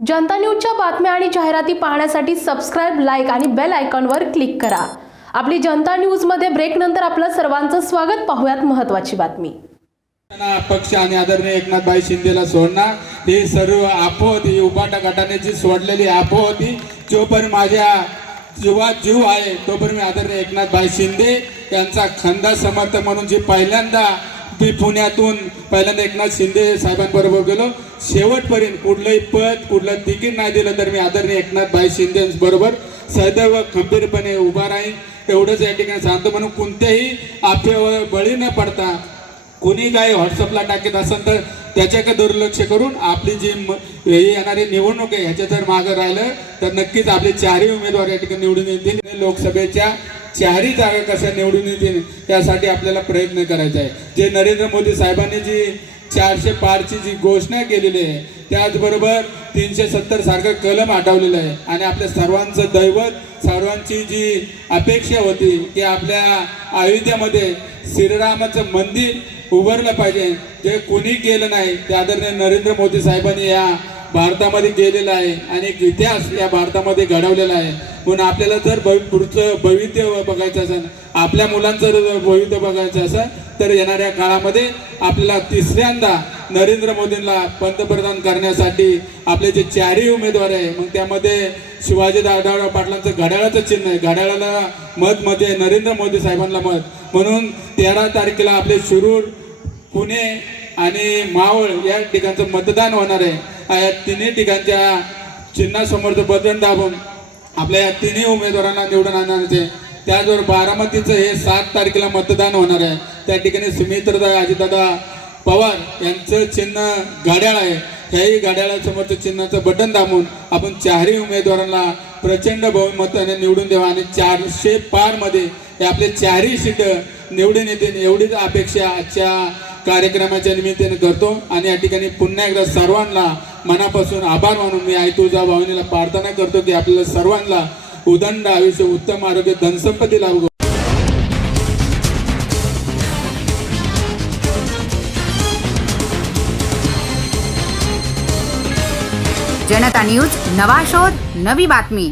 जनता न्यूजच्या बातम्या आणि जाहिराती पाहण्यासाठी सबस्क्राईब लाईक आणि बेल आयकॉनवर क्लिक करा. आपली जनता न्यूजमध्ये ब्रेक नंतर आपलं सर्वांचं स्वागत. पाहूयात महत्त्वाची बातमी. पक्ष आणि आदरणीय एकनाथबाई शिंदेला सोडणार. ही सर्व आपो होती उपाटा गटाने जी सोडलेली आपो होती जोपर्यंत माझ्या जीवात जीव आहे तोपर्यंत मी आदरणीय एकनाथबाई शिंदे यांचा खंदा समर्थक म्हणून जी पहिल्यांदा मी पुण्यातून पहिल्यांदा एकनाथ शिंदे साहेबांबरोबर गेलो. शेवटपर्यंत कुठलंही पद कुठलं तिकीट नाही दिलं तर मी आदरणीय एकनाथभाई शिंदे बरोबर सदैव खंबीरपणे उभा राहीन. एवढंच या ठिकाणी सांगतो म्हणून कोणत्याही आफेवर बळी न पडता कोणी काय व्हॉट्सअपला टाकत असेल तर त्याच्याकडे दुर्लक्ष करून आपली जी म- येणारी निवडणूक आहे ह्याच्या जर मागं राहिलं तर नक्कीच आपले चारही उमेदवार या ठिकाणी निवडून येतील. लोकसभेच्या चारही जागा कशा निवडून येतील त्यासाठी आपल्याला प्रयत्न करायचा आहे. जे नरेंद्र मोदी साहेबांनी जी चारशे पारची जी घोषणा केलेली आहे त्याचबरोबर तीनशे सत्तर सारखं कलम आठवलेलं आहे. आणि आपल्या सर्वांचं दैवत सर्वांची जी अपेक्षा होती की आपल्या अयोध्यामध्ये श्रीरामाचं मंदिर उभारलं पाहिजे. जे कोणी केलं नाही ते आदरणीय नरेंद्र मोदी साहेबांनी या भारतामध्ये गेलेला आहे आणि एक इतिहास या भारतामध्ये घडवलेला आहे. म्हणून आपल्याला जर भवि पुढचं भविष्य बघायचं असेल आपल्या मुलांचं जर भविष्य बघायचं असेल तर येणाऱ्या काळामध्ये आपल्याला तिसऱ्यांदा नरेंद्र मोदींना पंतप्रधान करण्यासाठी आपले जे चारही उमेदवार आहे मग त्यामध्ये शिवाजी दादाराव पाटलांचं घड्याळाचं चिन्ह आहे. घड्याळाला मत मध्ये नरेंद्र मोदी साहेबांना मत. म्हणून तेरा तारखेला आपले शिरूर पुणे आणि मावळ या ठिकाणचं मतदान होणार आहे. या तिन्ही ठिकाणच्या चिन्हासमोरचं बटन दाबून आपल्या या तिन्ही उमेदवारांना निवडून आणण्याचे त्याचबरोबर बारामतीचं हे सात तारखेला मतदान होणार आहे. त्या ठिकाणी सुमित्रदा अजितदादा पवार यांचं चिन्ह घड्याळ आहे. त्याही गाड्याळासमोरचं चिन्हाचं बटन दाबून आपण चारही उमेदवारांना प्रचंड बहुमताने निवडून द्यावा आणि चारशे पारमध्ये हे आपले चारही सीट निवडून येतील. एवढीच अपेक्षा आजच्या कार्यक्रमाच्या निमित्ताने करतो आणि या ठिकाणी पुन्हा एकदा सर्वांना मनापासून आभार मानून मी आई तुळजा भावनेला प्रार्थना करतो की आपल्याला सर्वांना उदंड आयुष्य उत्तम आरोग्य धनसंपत्ती लाभो. जनता न्यूज नवा शोध नवी बातमी.